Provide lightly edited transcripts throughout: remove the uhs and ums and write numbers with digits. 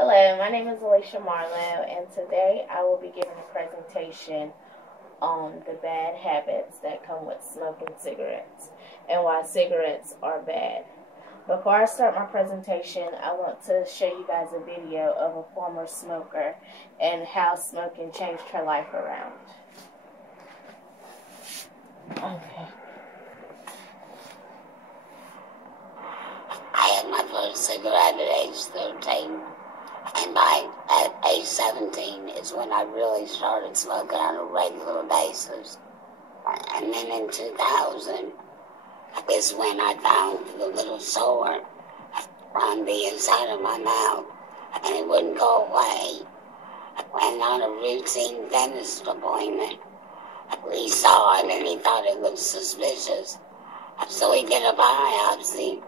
Hello, my name is Alicia Marlowe, and today I will be giving a presentation on the bad habits that come with smoking cigarettes and why cigarettes are bad. Before I start my presentation, I want to show you guys a video of a former smoker and how smoking changed her life around. Okay. I had my first cigarette at age 13, and at age 17 is when I really started smoking on a regular basis. And then in 2000 is when I found the little sore on the inside of my mouth, and it wouldn't go away. And on a routine dentist appointment, he saw it and he thought it looked suspicious, so he did a biopsy.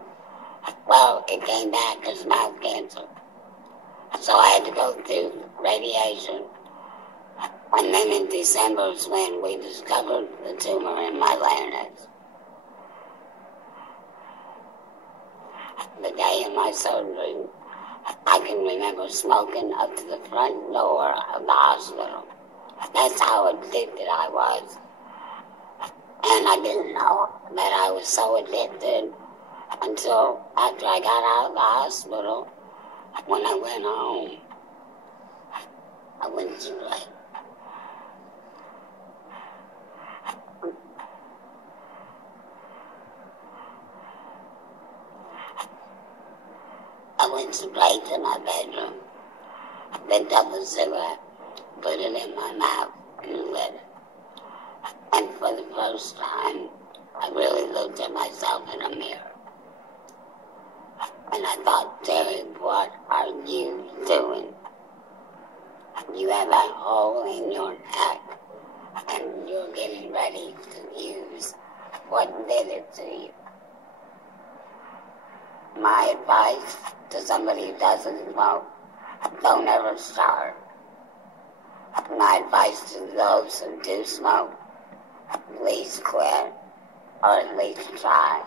Well, it came back as mouth cancer. So I had to go through radiation. And then in December is when we discovered the tumor in my larynx. The day of my surgery, I can remember smoking up to the front door of the hospital. That's how addicted I was. And I didn't know that I was so addicted until after I got out of the hospital. When I went home, I went to bed. I went straight to my bedroom, picked up a cigarette, put it in my mouth, and lit it. And for the first time, I really looked at myself in a mirror. And I thought, Terry, what are you doing? You have a hole in your neck, and you're getting ready to use what did it to you. My advice to somebody who doesn't smoke, don't ever start. My advice to those who do smoke, please quit, or at least try.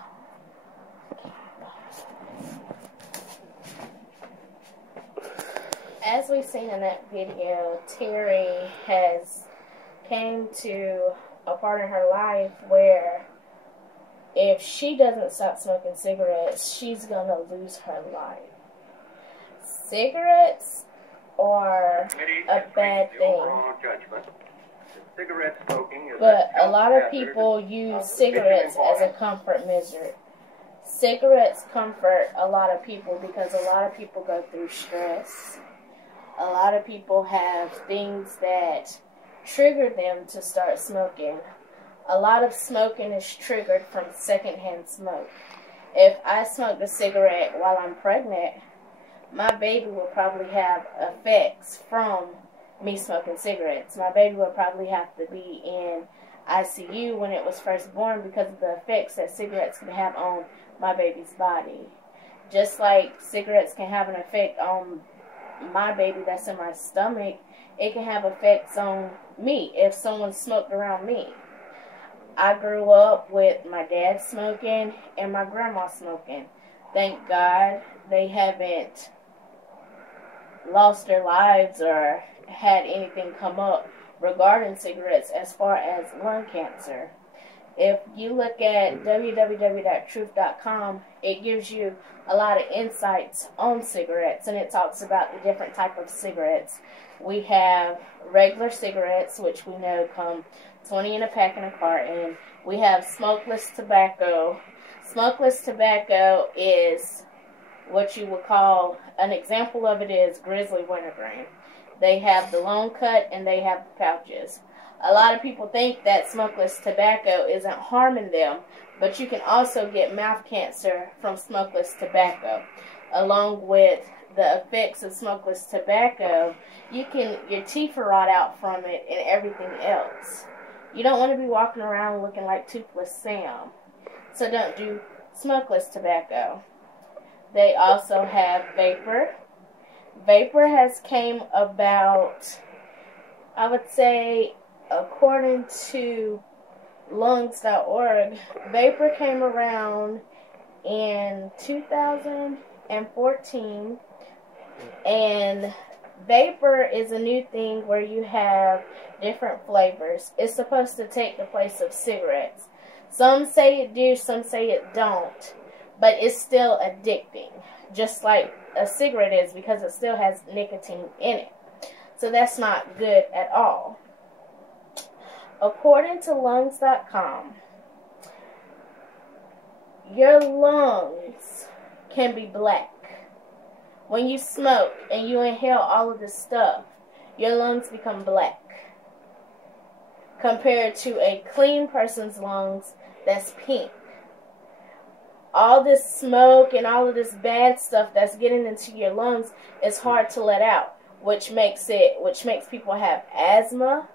As we've seen in that video, Terry has came to a part in her life where if she doesn't stop smoking cigarettes, she's going to lose her life. Cigarettes are a bad thing, but a lot of people use cigarettes as a comfort measure. Cigarettes comfort a lot of people because a lot of people go through stress. A lot of people have things that trigger them to start smoking. A lot of smoking is triggered from secondhand smoke. If I smoked a cigarette while I'm pregnant, my baby will probably have effects from me smoking cigarettes. My baby will probably have to be in ICU when it was first born because of the effects that cigarettes can have on my baby's body. Just like cigarettes can have an effect on my baby that's in my stomach, it can have effects on me if someone smoked around me. I grew up with my dad smoking and my grandma smoking. Thank God they haven't lost their lives or had anything come up regarding cigarettes as far as lung cancer. If you look at www.truth.com, it gives you a lot of insights on cigarettes, and it talks about the different type of cigarettes. We have regular cigarettes, which we know come 20 in a pack in a carton. We have smokeless tobacco. Smokeless tobacco is what you would call, an example of it is Grizzly Wintergreen. They have the long cut and they have the pouches. A lot of people think that smokeless tobacco isn't harming them, but you can also get mouth cancer from smokeless tobacco. Along with the effects of smokeless tobacco, your teeth will rot out from it and everything else. You don't want to be walking around looking like Toothless Sam, so don't do smokeless tobacco. They also have vapor. Vapor has came about, I would say, according to lungs.org, vapor came around in 2014 And vapor is a new thing where you have different flavors. It's supposed to take the place of cigarettes. Some say it do, some say it don't. But it's still addicting, just like a cigarette is, because it still has nicotine in it. So that's not good at all. According to lungs.com, your lungs can be black. When you smoke and you inhale all of this stuff, your lungs become black. Compared to a clean person's lungs that's pink. All this smoke and all of this bad stuff that's getting into your lungs is hard to let out, which makes people have asthma,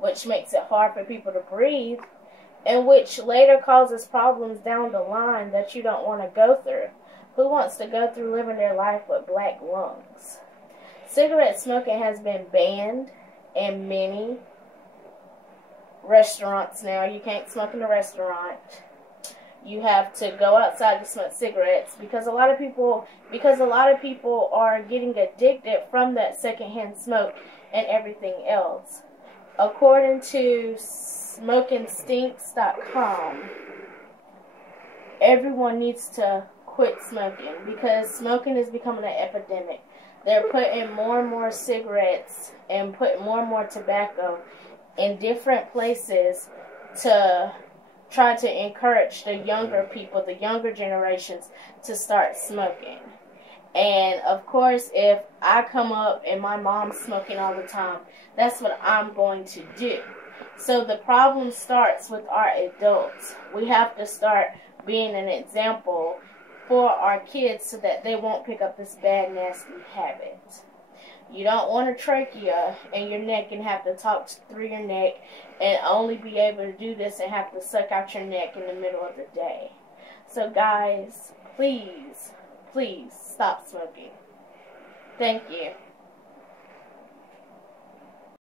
which makes it hard for people to breathe, and which later causes problems down the line that you don't want to go through. Who wants to go through living their life with black lungs? Cigarette smoking has been banned in many restaurants now. You can't smoke in a restaurant. You have to go outside to smoke cigarettes because a lot of people are getting addicted from that secondhand smoke and everything else. According to SmokingStinks.com, everyone needs to quit smoking because smoking is becoming an epidemic. They're putting more and more cigarettes and putting more and more tobacco in different places to try to encourage the younger people, the younger generations, to start smoking. And of course, if I come up and my mom's smoking all the time, that's what I'm going to do. So the problem starts with our adults. We have to start being an example for our kids so that they won't pick up this bad, nasty habit. You don't want a trachea in your neck and have to talk through your neck and only be able to do this and have to suck out your neck in the middle of the day. So guys, please, please stop smoking. Thank you.